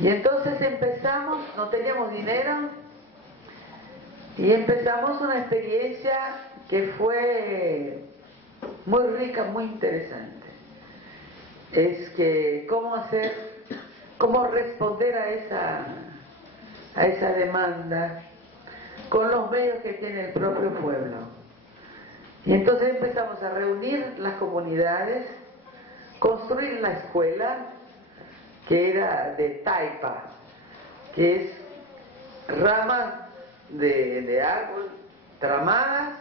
Y entonces empezamos, no teníamos dinero, y empezamos una experiencia que fue muy rica, muy interesante. Es que cómo responder a esa demanda con los medios que tiene el propio pueblo. Y entonces empezamos a reunir las comunidades, construir la escuela, que era de taipa, que es ramas de árbol tramadas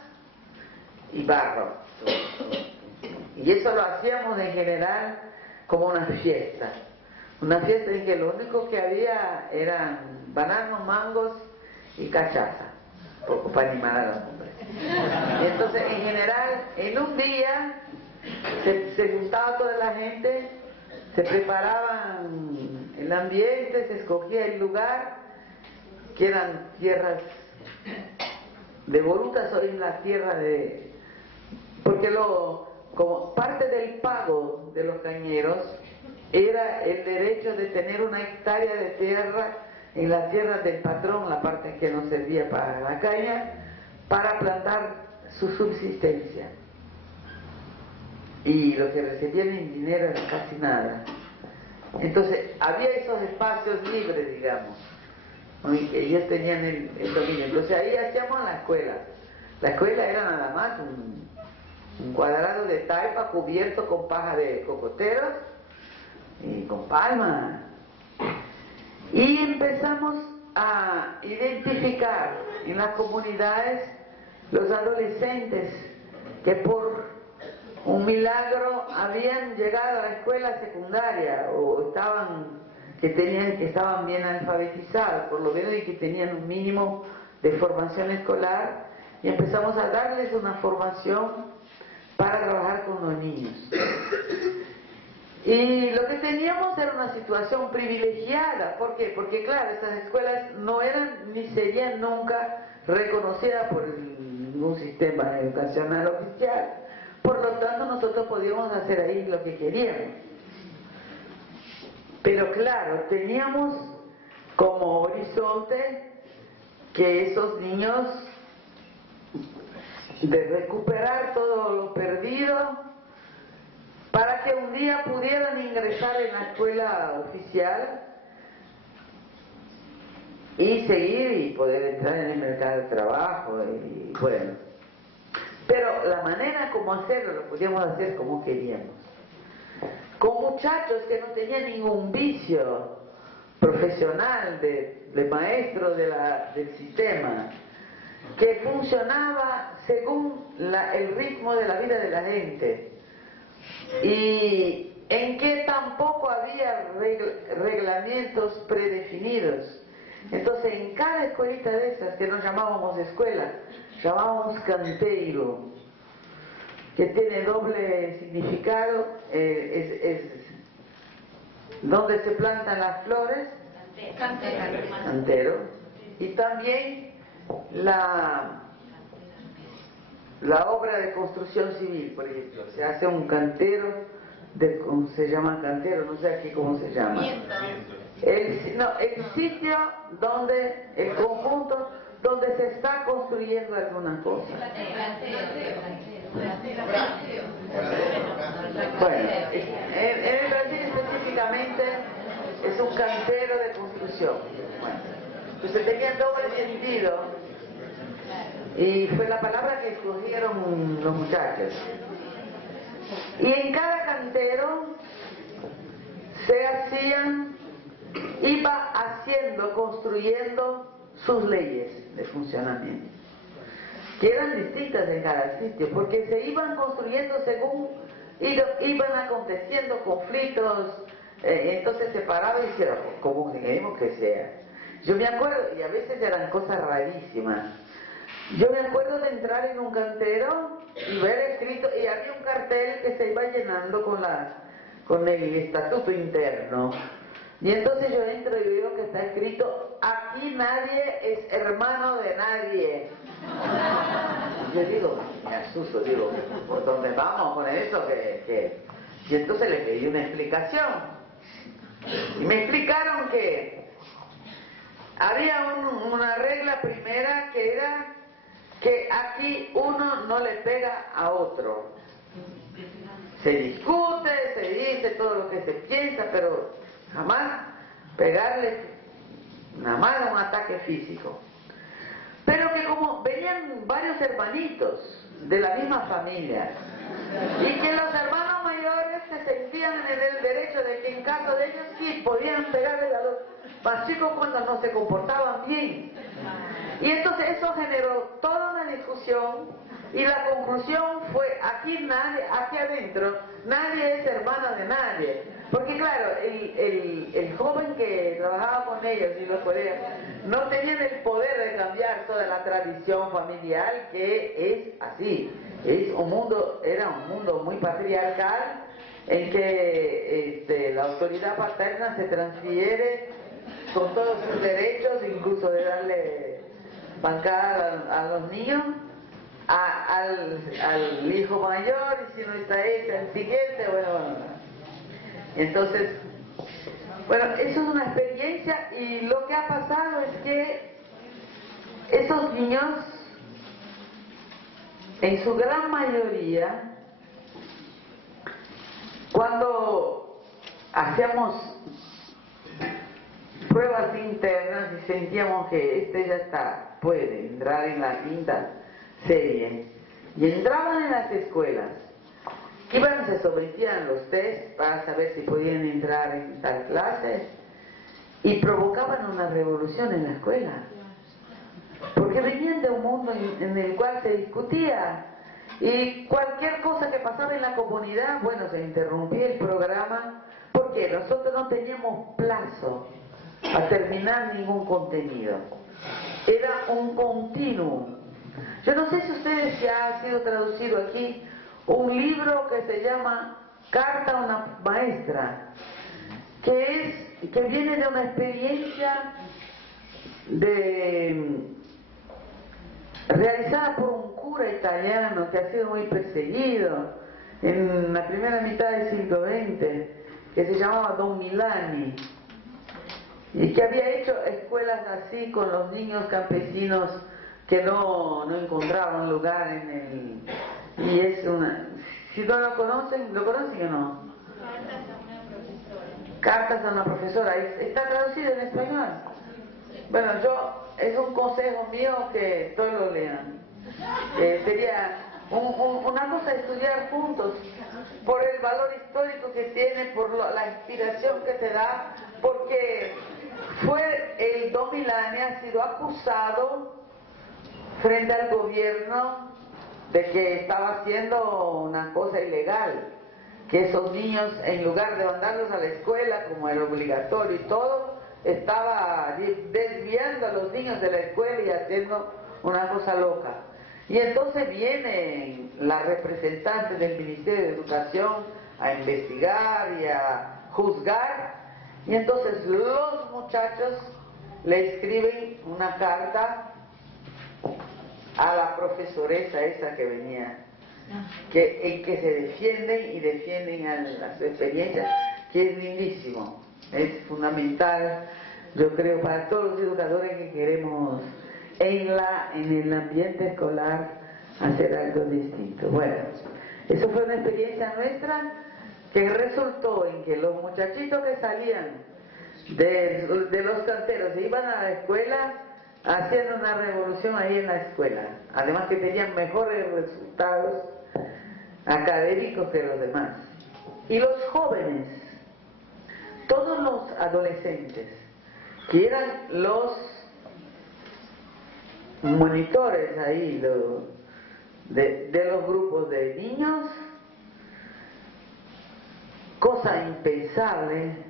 y barro. Y eso lo hacíamos en general como una fiesta en que lo único que había eran bananos, mangos y cachaza, poco para animar a los hombres. Y entonces en general en un día se juntaba toda la gente, se preparaban el ambiente, se escogía el lugar, que eran tierras de volutas, hoy en la tierra de... porque como parte del pago de los cañeros era el derecho de tener una hectárea de tierra en la tierra del patrón, la parte que no servía para la caña, para plantar su subsistencia. Y lo que recibían en dinero era casi nada. Entonces había esos espacios libres, digamos, que ellos tenían el dominio. Entonces ahí hacíamos la escuela. La escuela era nada más un cuadrado de taipa cubierto con paja de cocoteros y con palma. Y empezamos a identificar en las comunidades los adolescentes que por un milagro habían llegado a la escuela secundaria o que estaban bien alfabetizados, por lo menos, y que tenían un mínimo de formación escolar, y empezamos a darles una formación para trabajar con los niños. Y lo que teníamos era una situación privilegiada. ¿Por qué? Porque claro, estas escuelas no eran ni serían nunca reconocidas por ningún sistema educacional oficial. Por lo tanto, nosotros podíamos hacer ahí lo que queríamos. Pero claro, teníamos como horizonte que esos niños, de recuperar todo lo perdido, para que un día pudieran ingresar en la escuela oficial y seguir y poder entrar en el mercado de trabajo y bueno. Pero la manera como hacerlo, lo podíamos hacer como queríamos. Con muchachos que no tenían ningún vicio profesional de maestro del sistema, que funcionaba según el ritmo de la vida de la gente, y en que tampoco había reglamentos predefinidos. Entonces en cada escuelita de esas, que no llamábamos escuela, llamábamos canteiro, que tiene doble significado, es donde se plantan las flores, cantero, y también la obra de construcción civil, por ejemplo, se hace un cantero, se llama cantero, no sé aquí cómo se llama. El sitio donde, el conjunto donde se está construyendo alguna cosa. Bueno, en el Brasil específicamente es un cantero de construcción. Bueno, entonces tenía doble sentido y fue la palabra que escogieron los muchachos. Y en cada cantero iba haciendo, construyendo sus leyes de funcionamiento, que eran distintas en cada sitio, porque se iban construyendo según iban aconteciendo conflictos, entonces se paraba y decía, como queremos que sea. Yo me acuerdo, y a veces eran cosas rarísimas, yo me acuerdo de entrar en un cantero y ver escrito, y había un cartel que se iba llenando con el estatuto interno. Y entonces yo entro y veo que está escrito, aquí nadie es hermano de nadie. Y yo digo, me asusto, digo, ¿por dónde vamos con eso? Y entonces le pedí una explicación. Y me explicaron que había una regla primera que era que aquí uno no le pega a otro. Se discute, se dice todo lo que se piensa, pero jamás pegarle, nada más a un ataque físico. Pero que como venían varios hermanitos de la misma familia, y que los hermanos mayores se sentían en el derecho de que en caso de ellos sí podían pegarle a los más chicos cuando no se comportaban bien. Y entonces eso generó toda una discusión, y la conclusión fue: aquí nadie, aquí adentro nadie es hermano de nadie, porque claro, el joven que trabajaba con ellos y los colegas no tenían el poder de cambiar toda la tradición familiar, que es así. Era un mundo muy patriarcal, en que la autoridad paterna se transfiere con todos sus derechos, incluso de darle bancada a los niños, al hijo mayor, y si no está hecho el siguiente, bueno. Entonces, bueno, eso es una experiencia, y lo que ha pasado es que esos niños, en su gran mayoría, cuando hacíamos pruebas internas y sentíamos que ya puede entrar en la quinta serie, y entraban en las escuelas, se sometían los test para saber si podían entrar en tal clase, y provocaban una revolución en la escuela, porque venían de un mundo en el cual se discutía, y cualquier cosa que pasaba en la comunidad, bueno, se interrumpía el programa, porque nosotros no teníamos plazo a terminar ningún contenido. Era un continuum. Yo no sé si ustedes ya ha sido traducido aquí un libro que se llama Carta a una maestra, que viene de una experiencia realizada por un cura italiano que ha sido muy perseguido en la primera mitad del siglo XX, que se llamaba Don Milani, y que había hecho escuelas así con los niños campesinos que no encontraban lugar y es una... Si no lo conocen, ¿lo conocen o no? Cartas a una profesora. ¿Está traducido en español? Bueno, es un consejo mío que todos lo lean. Sería una cosa estudiar juntos, por el valor histórico que tiene, por la inspiración que te da, porque el Don Milani ha sido acusado frente al gobierno de que estaba haciendo una cosa ilegal, que esos niños, en lugar de mandarlos a la escuela como era obligatorio y todo, estaba desviando a los niños de la escuela y haciendo una cosa loca. Y entonces vienen las representantes del Ministerio de Educación a investigar y a juzgar, y entonces los muchachos le escriben una carta a la profesoresa esa que venía, en que se defienden a su experiencia, que es lindísimo, es fundamental, yo creo, para todos los educadores que queremos en el ambiente escolar hacer algo distinto. Bueno, eso fue una experiencia nuestra que resultó en que los muchachitos que salían de los canteros e iban a la escuela haciendo una revolución ahí en la escuela, además que tenían mejores resultados académicos que los demás. Y los jóvenes, todos los adolescentes, que eran los monitores ahí de los grupos de niños, cosa impensable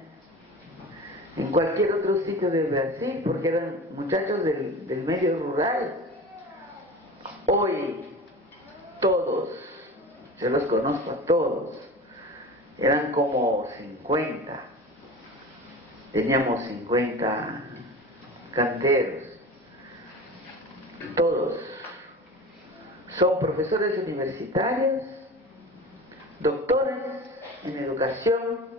en cualquier otro sitio de Brasil, porque eran muchachos del medio rural. Hoy todos, yo los conozco a todos, eran como 50, teníamos 50 canteros, todos son profesores universitarios, doctores en educación,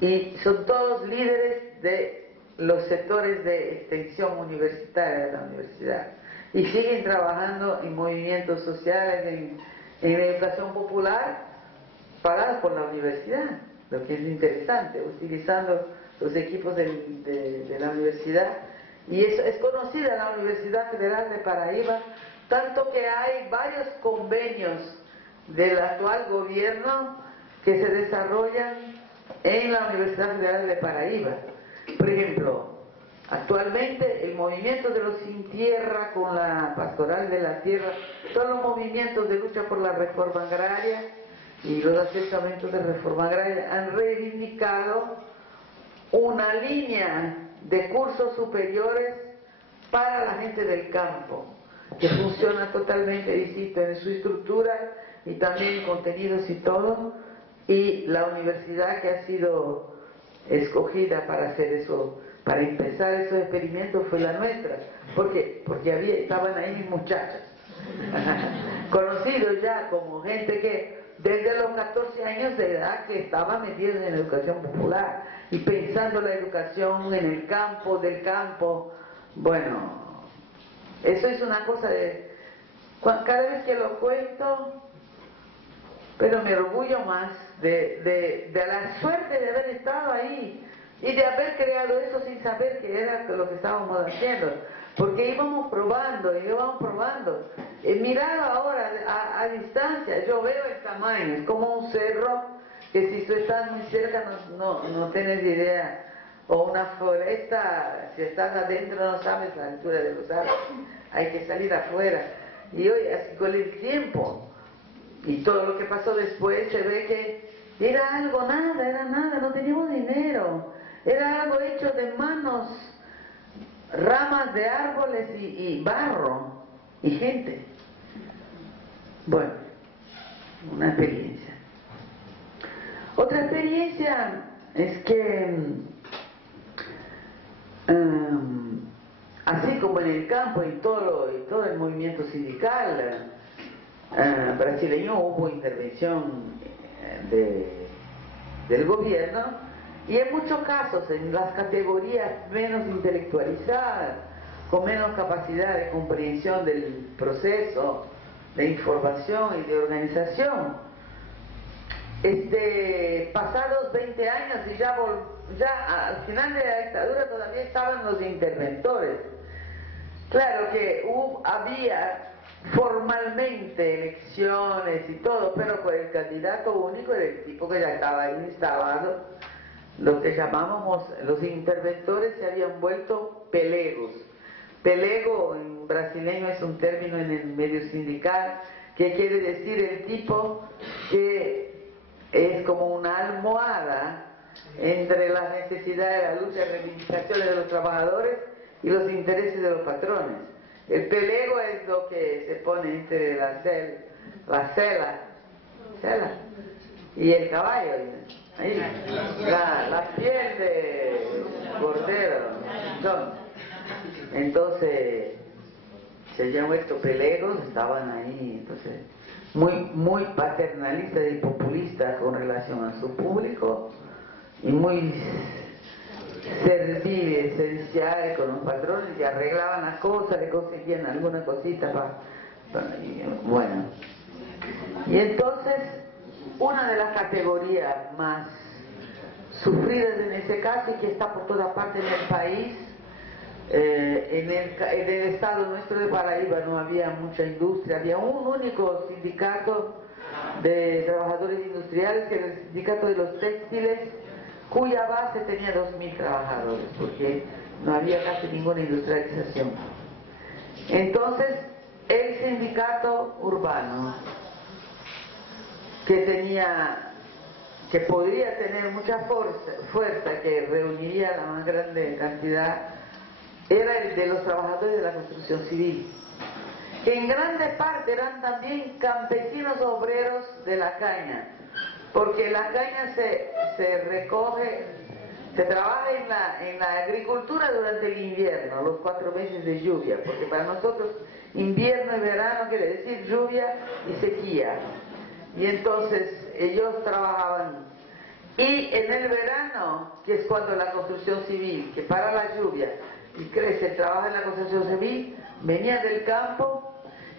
y son todos líderes de los sectores de extensión universitaria de la universidad y siguen trabajando en movimientos sociales, en educación popular pagada por la universidad, lo que es interesante, utilizando los equipos de la universidad. Y eso es conocida la Universidad Federal de Paraíba, tanto que hay varios convenios del actual gobierno que se desarrollan en la Universidad Federal de Paraíba. Por ejemplo, actualmente el movimiento de los sin tierra con la pastoral de la tierra, todos los movimientos de lucha por la reforma agraria y los asentamientos de reforma agraria han reivindicado una línea de cursos superiores para la gente del campo, que funciona totalmente distinto en su estructura y también en contenidos y todo, y la universidad que ha sido escogida para hacer eso, para empezar esos experimentos fue la nuestra. ¿Por qué? Porque estaban ahí mis muchachos, conocidos ya como gente que desde los 14 años de edad que estaban metidos en la educación popular y pensando la educación en el campo, del campo. Bueno, eso es una cosa de... Cada vez que lo cuento, pero me orgullo más de la suerte de haber estado ahí y de haber creado eso sin saber qué era lo que estábamos haciendo, porque íbamos probando. Mirado ahora a distancia, yo veo el tamaño, es como un cerro que si tú estás muy cerca no tienes idea, o una floresta, si estás adentro no sabes la altura de los árboles, hay que salir afuera. Y hoy, así con el tiempo y todo lo que pasó después, se ve que era algo era nada, no teníamos dinero, era algo hecho de manos, ramas de árboles y barro y gente. Bueno, una experiencia. Otra experiencia es que así como en el campo y todo el movimiento sindical brasileño, hubo intervención del gobierno, y en muchos casos en las categorías menos intelectualizadas, con menos capacidad de comprensión del proceso de información y de organización, pasados 20 años y ya al final de la dictadura todavía estaban los interventores. Claro que había formalmente elecciones y todo, pero con el candidato único era el tipo que ya estaba ahí instalado. Lo que llamábamos los interventores se habían vuelto pelegos. Pelego en brasileño es un término en el medio sindical que quiere decir el tipo que es como una almohada entre las necesidades, la lucha y reivindicaciones de los trabajadores y los intereses de los patrones. El pelego es lo que se pone entre la cela y el caballo, ahí, la piel de cordero. Entonces se llaman estos pelegos, estaban ahí, entonces muy paternalistas y populistas con relación a su público y muy serviciales con los patrones, y arreglaban las cosas, le conseguían alguna cosita bueno. Y entonces una de las categorías más sufridas en ese caso, y que está por toda parte en el país, en el estado nuestro de Paraíba no había mucha industria, había un único sindicato de trabajadores industriales, que era el sindicato de los textiles, cuya base tenía 2.000 trabajadores, porque no había casi ninguna industrialización. Entonces, el sindicato urbano, que podría tener mucha fuerza, que reuniría la más grande cantidad, era el de los trabajadores de la construcción civil, que en grande parte eran también campesinos obreros de la caña, porque la caña se recoge, se trabaja en la agricultura durante el invierno, los 4 meses de lluvia, porque para nosotros invierno y verano quiere decir lluvia y sequía. Y entonces ellos trabajaban Y en el verano, que es cuando la construcción civil, que para la lluvia y crece el trabajo en la construcción civil, venían del campo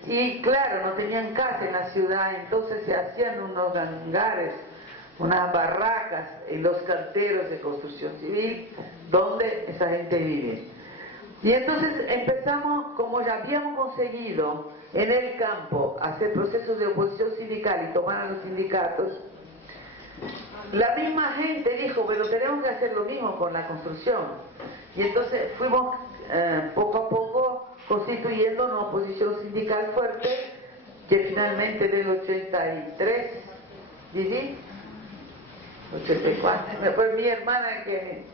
y claro, no tenían casa en la ciudad, entonces se hacían unos hangares, unas barracas en los canteros de construcción civil, donde esa gente vive. Y entonces empezamos, como ya habíamos conseguido en el campo hacer procesos de oposición sindical y tomar a los sindicatos, la misma gente dijo, pero tenemos que hacer lo mismo con la construcción. Y entonces fuimos poco a poco constituyendo una oposición sindical fuerte, que finalmente en el 83, ¿viví? 84, fue mi hermana que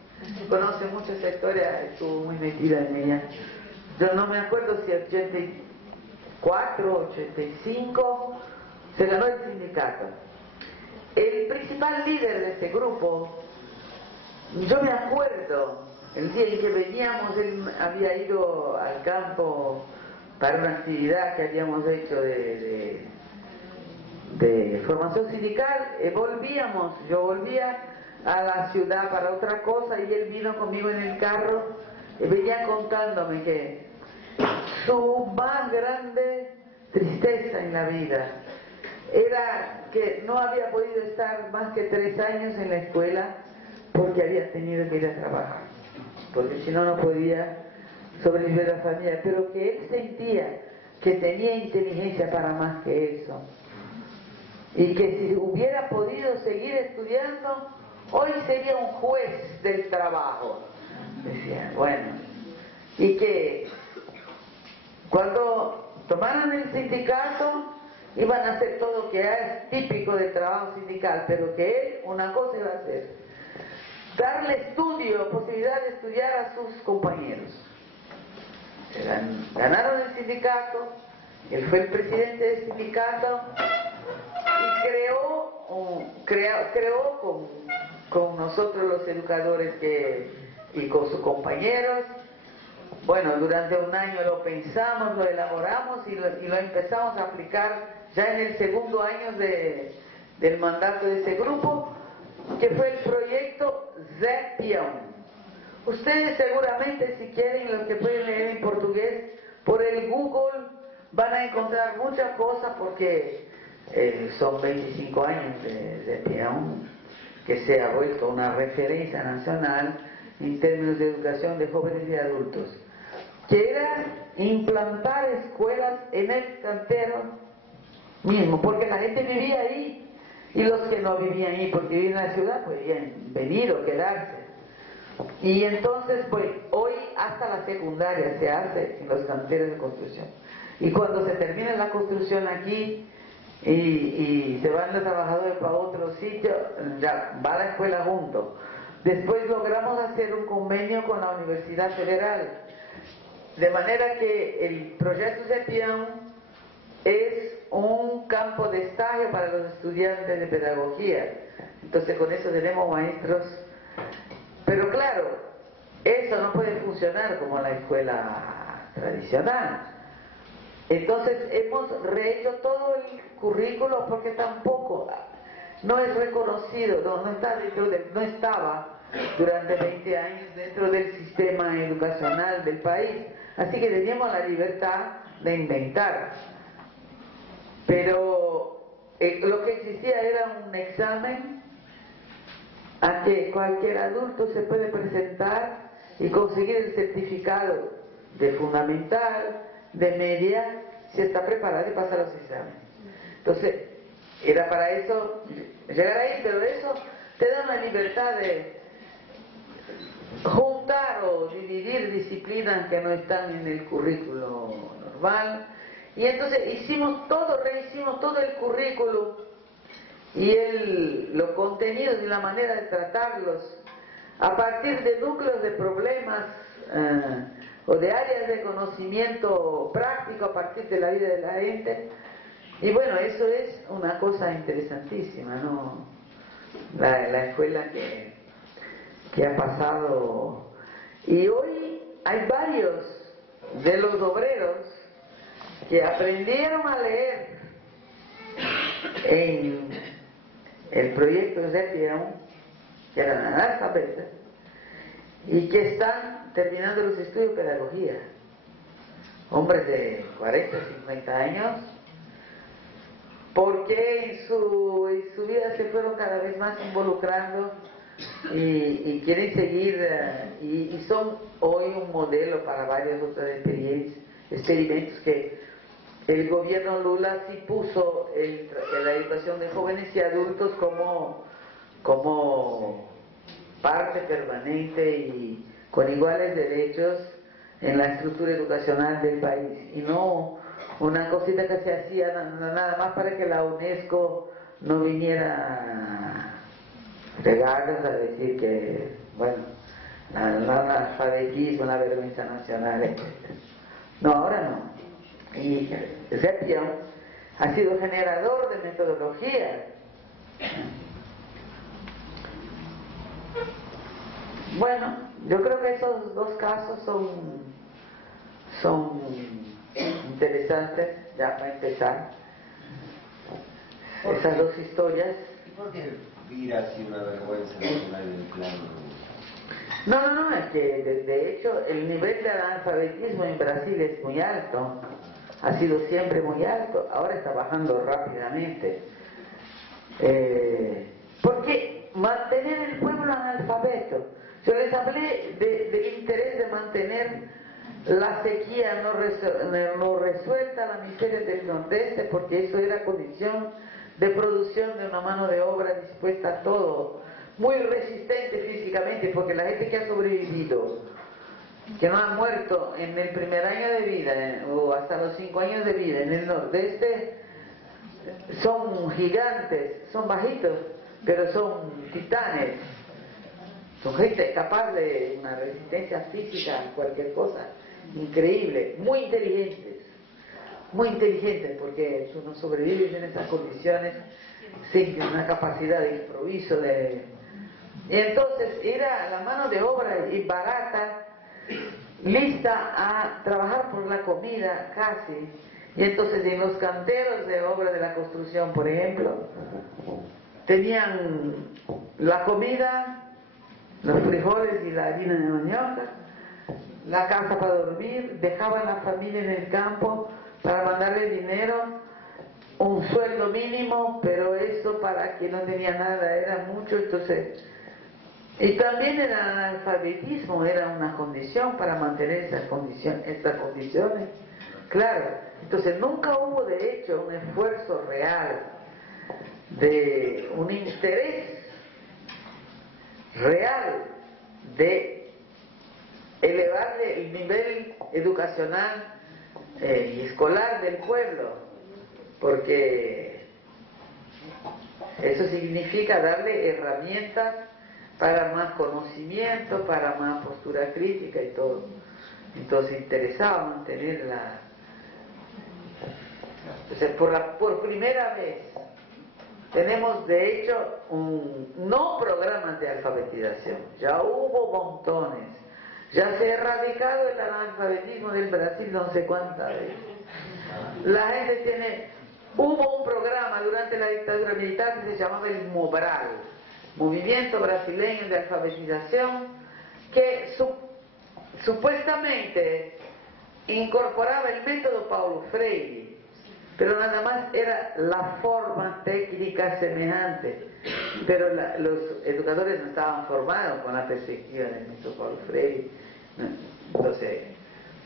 conoce mucho esa historia, estuvo muy metida en ella. Yo no me acuerdo si 84, 85, se ganó el sindicato. El principal líder de ese grupo, yo me acuerdo, el día en que veníamos, él había ido al campo para una actividad que habíamos hecho de formación sindical, yo volvía a la ciudad para otra cosa y él vino conmigo en el carro y venía contándome que su más grande tristeza en la vida era que no había podido estar más que 3 años en la escuela porque había tenido que ir a trabajar, porque si no, no podía sobrevivir a la familia, pero que él sentía que tenía inteligencia para más que eso, y que si hubiera podido seguir estudiando, hoy sería un juez del trabajo, decía, bueno, y que cuando tomaran el sindicato iban a hacer todo lo que es típico del trabajo sindical, pero que él una cosa iba a hacer, darle estudio, posibilidad de estudiar a sus compañeros. Ganaron el sindicato, él fue el presidente del sindicato y creó con nosotros los educadores y con sus compañeros. Bueno, durante un año lo pensamos, lo elaboramos y lo empezamos a aplicar ya en el segundo año del mandato de ese grupo, que fue el proyecto Zepion. Ustedes seguramente, si quieren, los que pueden leer en portugués, por el Google van a encontrar muchas cosas, porque son 25 años de Zepion, que se ha vuelto una referencia nacional en términos de educación de jóvenes y adultos, que era implantar escuelas en el cantero mismo, porque la gente vivía ahí, y los que no vivían ahí porque vivían en la ciudad podían venir o quedarse. Y entonces, pues, hoy hasta la secundaria se hace en los canteros de construcción. Y cuando se termina la construcción aquí y se van los trabajadores para otro sitio, ya va la escuela junto. Después logramos hacer un convenio con la Universidad Federal, de manera que el proyecto Zepion es un campo de estage para los estudiantes de pedagogía. Entonces con eso tenemos maestros. Pero claro, eso no puede funcionar como la escuela tradicional. Entonces hemos rehecho todo el currículo, porque tampoco no es reconocido, no estaba durante 20 años dentro del sistema educacional del país. Así que teníamos la libertad de inventar. Pero lo que existía era un examen a que cualquier adulto se puede presentar y conseguir el certificado de fundamental, de media, si está preparado y pasa los exámenes. Entonces, era para eso, llegar ahí, pero eso te da una libertad de juntar o dividir disciplinas que no están en el currículo normal. Y entonces rehicimos todo el currículo y los contenidos y la manera de tratarlos a partir de núcleos de problemas o de áreas de conocimiento práctico a partir de la vida de la gente. Y bueno, eso es una cosa interesantísima, ¿no? La escuela que ha pasado. Y hoy hay varios de los obreros que aprendieron a leer en el proyecto Zepion que eran analfabetas y que están terminando los estudios de pedagogía. Hombres de 40, 50 años, porque en su vida se fueron cada vez más involucrando y quieren seguir, y son hoy un modelo para varios otros experimentos que el gobierno Lula sí puso la educación de jóvenes y adultos como parte permanente y con iguales derechos en la estructura educacional del país, y no una cosita que se hacía nada más para que la UNESCO no viniera a pegarles a decir que, bueno, el analfabetismo, la vergüenza nacional, etc. No, ahora no. Y Seppion ha sido generador de metodología. Bueno, yo creo que esos dos casos son interesantes, ya para empezar. Esas dos historias. ¿Y por qué vivir así una vergüenza nacional en el plano? No, es que de hecho el nivel de analfabetismo en Brasil es muy alto, ha sido siempre muy alto, ahora está bajando rápidamente. Porque mantener el pueblo analfabeto, yo les hablé del interés de mantener la sequía no resuelta, la miseria del nordeste, porque eso era condición de producción de una mano de obra dispuesta a todo, muy resistente físicamente, porque la gente que ha sobrevivido, que no ha muerto en el primer año de vida o hasta los 5 años de vida en el nordeste, son gigantes, son bajitos, pero son titanes, son gente capaz de una resistencia física a cualquier cosa, increíble, muy inteligentes, porque tú no sobrevives en esas condiciones sin una capacidad de improviso, y entonces era la mano de obra y barata, lista a trabajar por la comida casi. Y entonces en los canteros de obra de la construcción, por ejemplo, tenían la comida, los frijoles y la harina de mandioca, la casa para dormir, dejaban a la familia en el campo para mandarle dinero, un sueldo mínimo, pero eso para quien no tenía nada era mucho. Entonces, y también el analfabetismo era una condición para mantener estas condiciones, claro. Entonces nunca hubo de hecho un esfuerzo real, de un interés real de elevar el nivel educacional y escolar del pueblo, porque eso significa darle herramientas para más conocimiento, para más postura crítica y todo. Entonces interesaba mantener Entonces por primera vez tenemos de hecho no programas de alfabetización, ya hubo montones, ya se ha erradicado el analfabetismo del Brasil no sé cuántas veces. La gente hubo un programa durante la dictadura militar que se llamaba el MOBRAL, Movimiento Brasileño de Alfabetización, que supuestamente incorporaba el método Paulo Freire, pero nada más era la forma técnica semejante, pero los educadores no estaban formados con la perspectiva del método Paulo Freire. Entonces,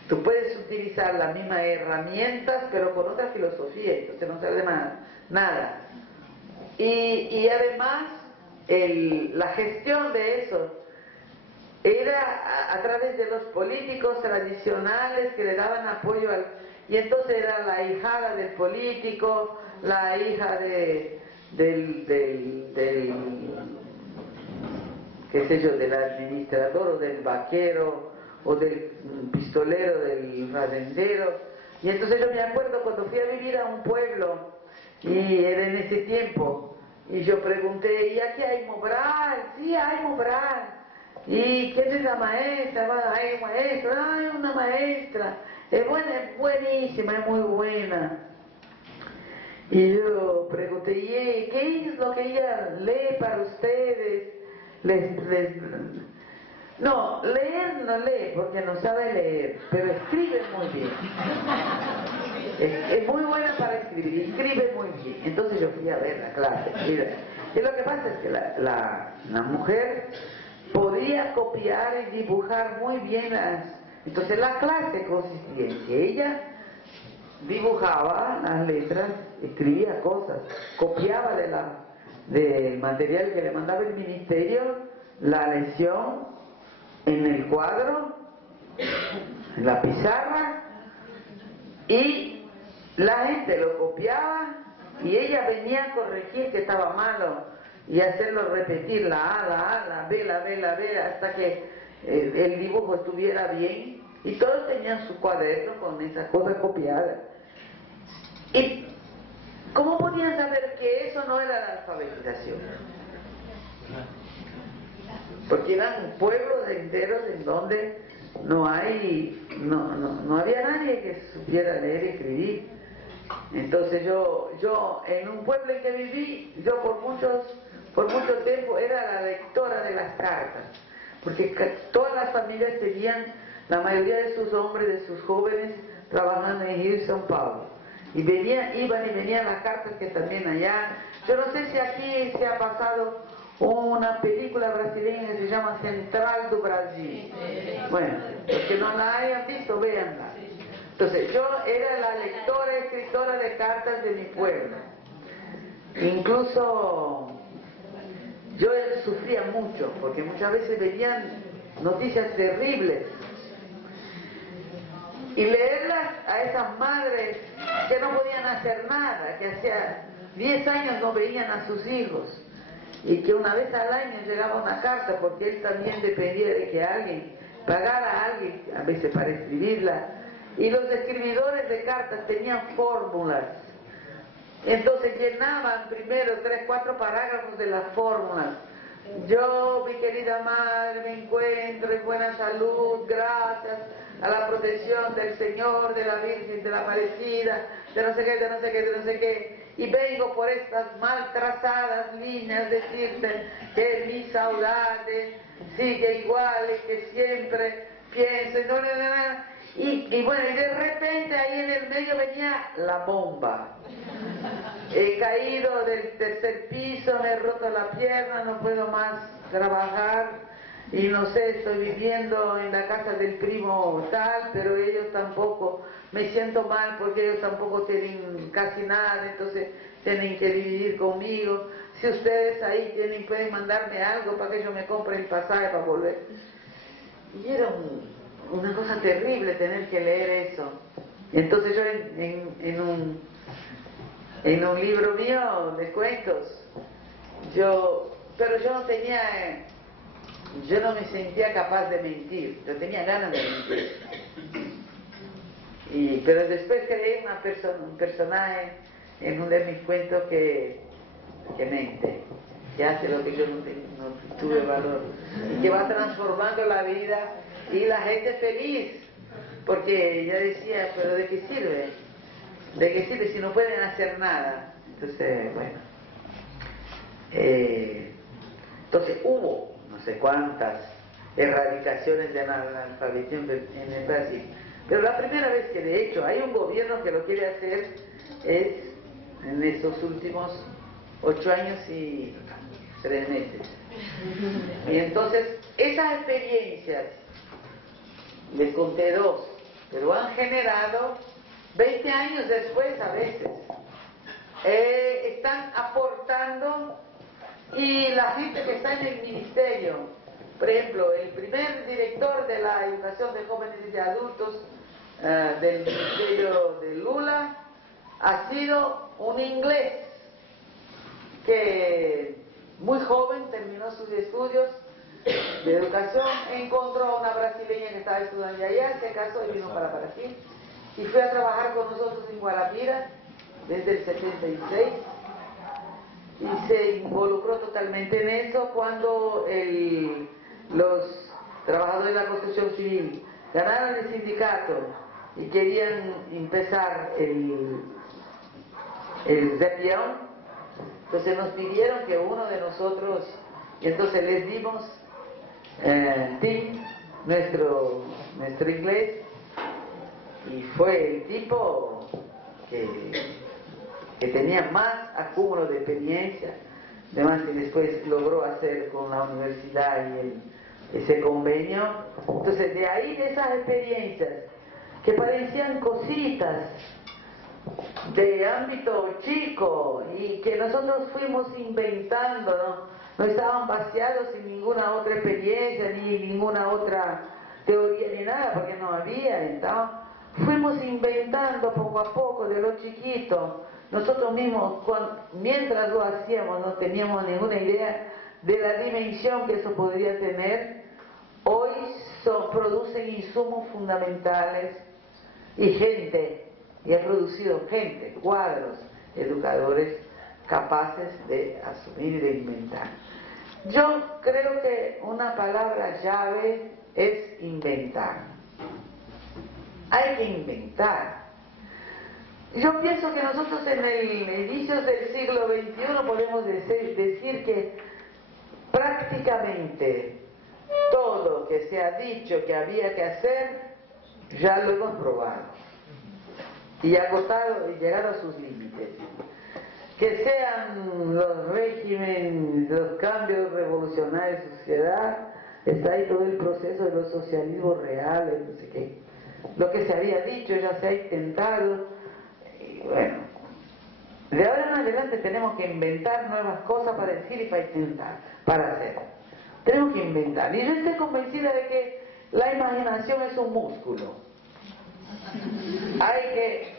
tú puedes utilizar las mismas herramientas pero con otra filosofía, entonces no sale nada. Y además la gestión de eso era a través de los políticos tradicionales que le daban apoyo y entonces era la hijada del político, la hija del qué sé yo, del administrador o del vaquero o del pistolero, del fazendero. Y entonces yo me acuerdo cuando fui a vivir a un pueblo, y era en ese tiempo, y yo pregunté, ¿y aquí hay MOBRAL? Sí, hay MOBRAL. ¿Y quién es la maestra? ¿Hay un maestro? Hay una maestra. Es buena, es buenísima, es muy buena. Y yo pregunté, ¿y qué es lo que ella lee para ustedes? No, leer no lee porque no sabe leer, pero escribe muy bien. Es muy buena para escribir, escribe muy bien. Entonces yo fui a ver la clase. Mira, y lo que pasa es que la mujer podía copiar y dibujar muy bien Entonces la clase consistía en que ella dibujaba las letras, escribía cosas, copiaba del material que le mandaba el ministerio, la lección en el cuadro, en la pizarra, y la gente lo copiaba y ella venía a corregir que estaba malo y hacerlo repetir la A, la B, la B, la B, hasta que el dibujo estuviera bien, y todos tenían su cuaderno con esas cosas copiadas. ¿Y cómo podían saber que eso no era la alfabetización? Porque eran pueblos enteros en donde no había nadie que supiera leer y escribir. Entonces yo en un pueblo en que viví, yo por mucho tiempo era la lectora de las cartas, porque todas las familias tenían, la mayoría de sus hombres, de sus jóvenes, trabajando en Rio y São Paulo, y iban y venían las cartas que también allá. Yo no sé si aquí se ha pasado una película brasileña que se llama Central do Brasil. Bueno, los que no la hayan visto, véanla. Entonces yo era la lectora, escritora de cartas de mi pueblo. Incluso yo sufría mucho, porque muchas veces venían noticias terribles, y leerlas a esas madres que no podían hacer nada, que hacía 10 años no veían a sus hijos, y que una vez al año llegaba una carta, porque él también dependía de que alguien pagara a alguien a veces para escribirla, y los escribidores de cartas tenían fórmulas. Entonces llenaban primero 3, 4 parágrafos de las fórmulas. Yo, mi querida madre, me encuentro en buena salud gracias a la protección del Señor, de la Virgen, de la Aparecida, de no sé qué, de no sé qué, de no sé qué, y vengo por estas mal trazadas líneas decirte que mi saudade sigue igual y que siempre pienso, y bueno, y de repente ahí en el medio venía la bomba. He caído del tercer piso, me he roto la pierna, no puedo más trabajar, y no sé, estoy viviendo en la casa del primo tal, pero ellos tampoco, me siento mal porque ellos tampoco tienen casi nada, entonces tienen que dividir conmigo. Si ustedes ahí pueden mandarme algo para que yo me compre el pasaje para volver. Y era una cosa terrible tener que leer eso. Entonces yo en un libro mío de cuentos, pero yo no me sentía capaz de mentir, yo tenía ganas de mentir. Pero después creé un personaje en uno de mis cuentos que mente, que hace lo que yo no tuve valor, y que va transformando la vida y la gente feliz, porque ella decía, pero ¿de qué sirve? ¿De qué sirve si no pueden hacer nada? Entonces, bueno, entonces hubo no sé cuántas erradicaciones de analfabetismo en el Brasil, pero la primera vez que de hecho hay un gobierno que lo quiere hacer es en estos últimos 8 años y 3 meses. Y entonces esas experiencias, les conté 2, pero han generado 20 años después a veces, están aportando, y la gente que está en el ministerio, por ejemplo, el primer director de la educación de jóvenes y de adultos del ministerio de Lula ha sido un inglés que muy joven terminó sus estudios de educación, encontró a una brasileña que estaba estudiando allá, se casó y vino para Brasil, y fue a trabajar con nosotros en Guarapira desde el 76, y se involucró totalmente en eso cuando los trabajadores de la construcción civil ganaron el sindicato y querían empezar el Zepión. Entonces nos pidieron que uno de nosotros y entonces les dimos Tim, nuestro inglés, y fue el tipo que tenía más acúmulo de experiencia, además que después logró hacer con la universidad y ese convenio. Entonces de ahí, de esas experiencias que parecían cositas de ámbito chico y que nosotros fuimos inventando, no estaban vaciados sin ninguna otra experiencia ni ninguna otra teoría ni nada, porque no había. Entonces fuimos inventando poco a poco de lo chiquito. Nosotros mismos, mientras lo hacíamos, no teníamos ninguna idea de la dimensión que eso podría tener. Hoy producen insumos fundamentales y ha producido gente, cuadros, educadores capaces de asumir y de inventar. Yo creo que una palabra llave es inventar. Hay que inventar. Yo pienso que nosotros en el inicios del siglo XXI podemos decir que prácticamente todo que se ha dicho que había que hacer, ya lo hemos probado y agotado y llegado a sus límites. Que sean los regímenes, los cambios revolucionarios de sociedad, está ahí todo el proceso de los socialismos reales, no sé qué. Lo que se había dicho ya se ha intentado, y bueno, de ahora en adelante tenemos que inventar nuevas cosas para decir y para intentar, para hacer. Tenemos que inventar. Y yo estoy convencida de que la imaginación es un músculo. Hay que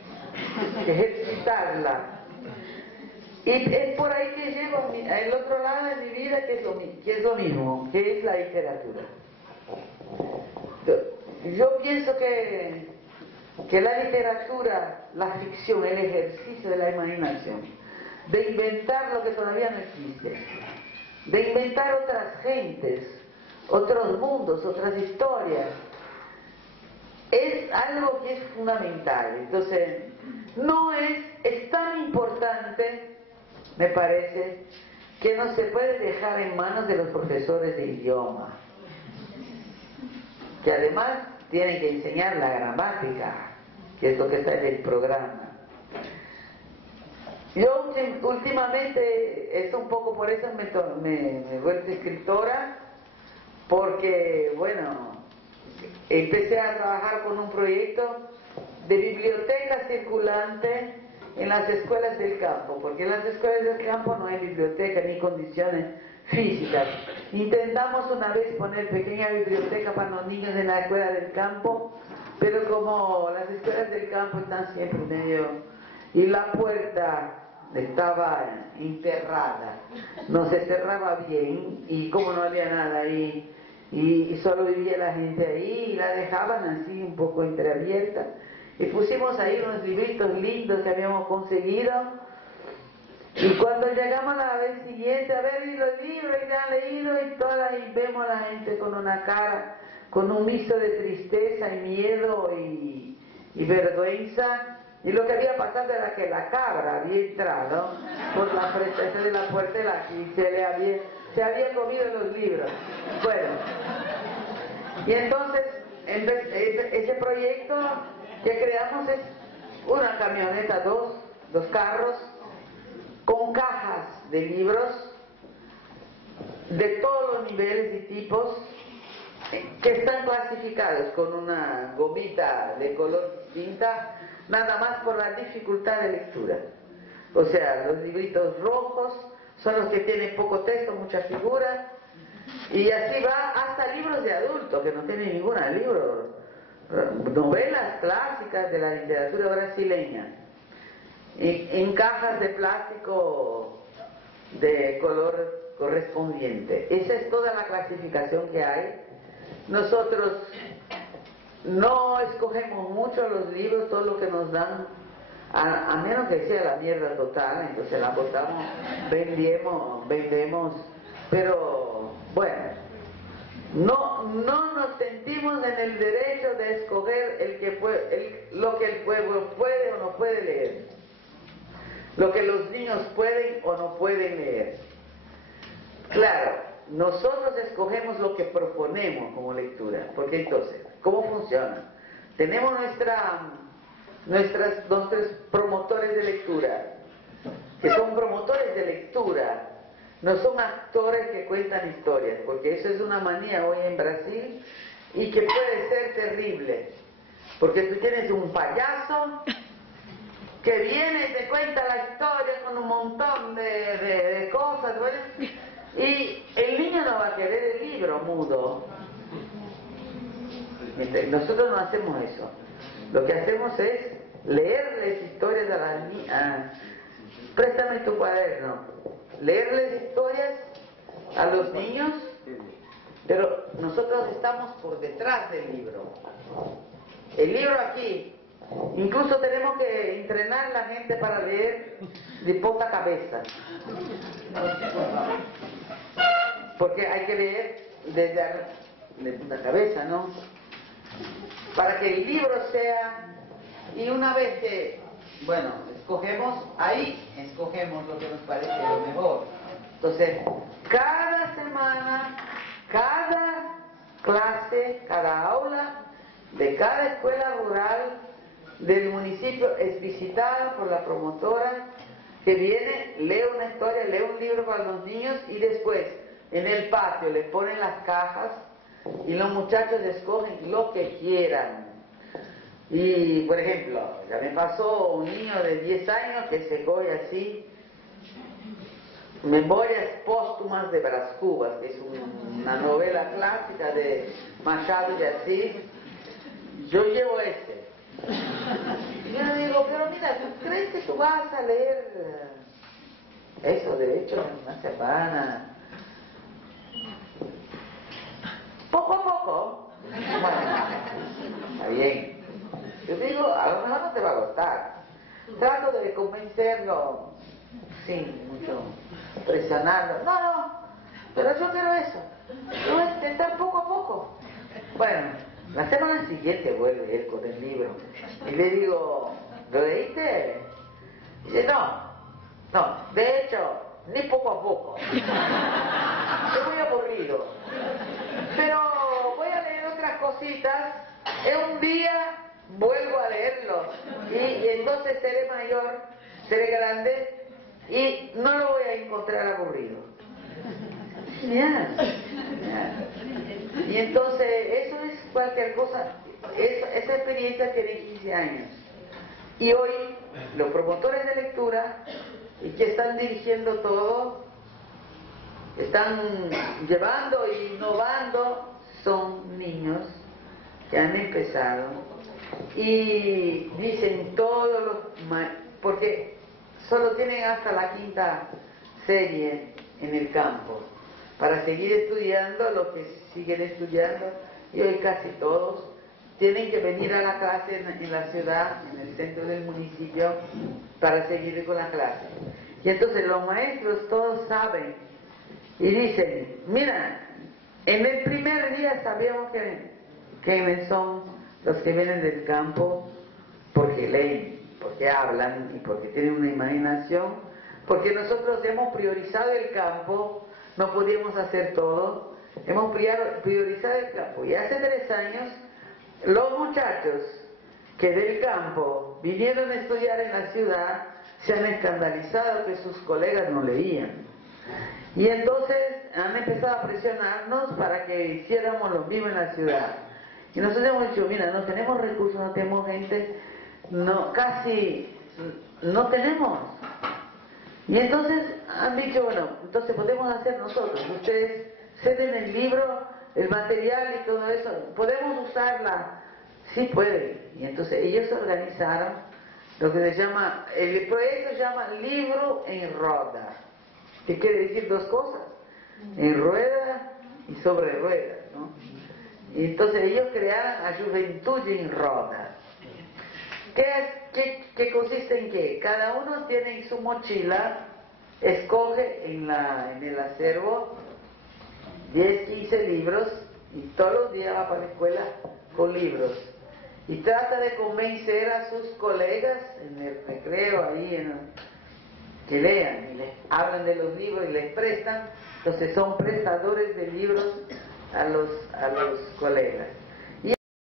ejercitarla. Y es por ahí que llego al otro lado de mi vida, que es lo mismo, que es la literatura. Yo pienso que la literatura, la ficción, el ejercicio de la imaginación, de inventar lo que todavía no existe, de inventar otras gentes, otros mundos, otras historias, es algo que es fundamental. Entonces, es tan importante, me parece, que no se puede dejar en manos de los profesores de idioma, que además tienen que enseñar la gramática, que es lo que está en el programa. Yo últimamente, es un poco por eso me he vuelto escritora, porque, bueno, empecé a trabajar con un proyecto de biblioteca circulante en las escuelas del campo, porque en las escuelas del campo no hay biblioteca ni condiciones físicas. Intentamos una vez poner pequeña biblioteca para los niños en la escuela del campo, pero como las escuelas del campo están siempre medio, y la puerta estaba enterrada, no se cerraba bien, y como no había nada ahí, y solo vivía la gente ahí, y la dejaban así un poco entreabierta, y pusimos ahí unos libritos lindos que habíamos conseguido, y cuando llegamos a la vez siguiente a ver los libros y ya han leído y vemos a la gente con una cara, con un mixto de tristeza y miedo y vergüenza. Y lo que había pasado era que la cabra había entrado por la frente de la puerta y se había comido los libros. Bueno, y entonces ese proyecto que creamos es una camioneta, dos carros, con cajas de libros de todos los niveles y tipos, que están clasificados con una gomita de color distinta, nada más por la dificultad de lectura. O sea, los libritos rojos son los que tienen poco texto, muchas figuras, y así va hasta libros de adultos que no tienen ninguna libro, novelas clásicas de la literatura brasileña, en cajas de plástico de color correspondiente. Esa es toda la clasificación que hay. Nosotros no escogemos mucho los libros, todo lo que nos dan, a menos que sea la mierda total, entonces la botamos, vendemos, pero bueno, no nos sentimos en el derecho de escoger lo que el pueblo puede o no puede leer, lo que los niños pueden o no pueden leer. Claro, nosotros escogemos lo que proponemos como lectura, porque entonces, ¿cómo funciona? Tenemos nuestros promotores de lectura, que son promotores de lectura, no son actores que cuentan historias, porque eso es una manía hoy en Brasil y que puede ser terrible, porque tú tienes un payaso que viene y te cuenta la historia con un montón de cosas, ¿no? Y el niño no va a querer el libro mudo. Nosotros no hacemos eso. Lo que hacemos es leerles historias a las niñas. Préstame tu cuaderno. Leerles historias a los niños, pero nosotros estamos por detrás del libro. El libro aquí, incluso tenemos que entrenar a la gente para leer de poca cabeza. Porque hay que leer de punta cabeza, ¿no? Para que el libro sea, y una vez que, bueno, escogemos lo que nos parece lo mejor. Entonces, cada semana, cada clase, cada aula de cada escuela rural del municipio es visitada por la promotora que viene, lee una historia, lee un libro para los niños y después en el patio le ponen las cajas y los muchachos escogen lo que quieran. Y, por ejemplo, ya me pasó un niño de 10 años que se coge así, Memorias Póstumas de Brás Cubas, que es una novela clásica de Machado de Assis. Yo llevo ese. Y yo le digo, pero mira, ¿tú crees que tú vas a leer eso, de hecho, en una semana? Poco a poco. Bueno, está bien. Yo digo, a lo mejor no te va a gustar. Trato de convencerlo, sin mucho presionarlo. No, pero yo quiero eso. Yo voy a intentar poco a poco. Bueno, la semana siguiente vuelve él con el libro. Y le digo, ¿lo leíste? Dice, no, de hecho, ni poco a poco. Estoy muy aburrido. Pero voy a leer otras cositas. En un día vuelvo a leerlo. Y entonces seré mayor, seré grande y no lo voy a encontrar aburrido. Y entonces eso es cualquier cosa. Esa experiencia tiene 15 años. Y hoy los promotores de lectura y que están dirigiendo todo, están llevando e innovando, son niños que han empezado y dicen todos los, porque solo tienen hasta la quinta serie en el campo para seguir estudiando lo que siguen estudiando, y hoy casi todos tienen que venir a la clase en la ciudad, en el centro del municipio, para seguir con la clase. Y entonces los maestros todos saben y dicen, mira, en el primer día sabíamos que son los que vienen del campo porque leen, porque hablan y porque tienen una imaginación, porque nosotros hemos priorizado el campo, no podíamos hacer todo, hemos priorizado el campo. Y hace 3 años, los muchachos que del campo vinieron a estudiar en la ciudad se han escandalizado que sus colegas no leían. Y entonces han empezado a presionarnos para que hiciéramos lo mismo en la ciudad. Y nosotros hemos dicho, mira, no tenemos recursos, no tenemos gente, no, casi no tenemos. Y entonces han dicho, bueno, entonces podemos hacer nosotros. Ustedes ceden el libro, el material y todo eso, podemos usarla. Sí pueden. Y entonces ellos organizaron lo que se llama, el proyecto se llama Libro en Roda, que quiere decir 2 cosas, en rueda y sobre ruedas, ¿no? Y entonces ellos crearon a Juventud en Roda. ¿Qué consiste en qué? Cada uno tiene en su mochila, escoge en el acervo 10, 15 libros y todos los días va para la escuela con libros. Y trata de convencer a sus colegas en el recreo, ahí que lean y les hablan de los libros y les prestan, entonces son prestadores de libros a los colegas.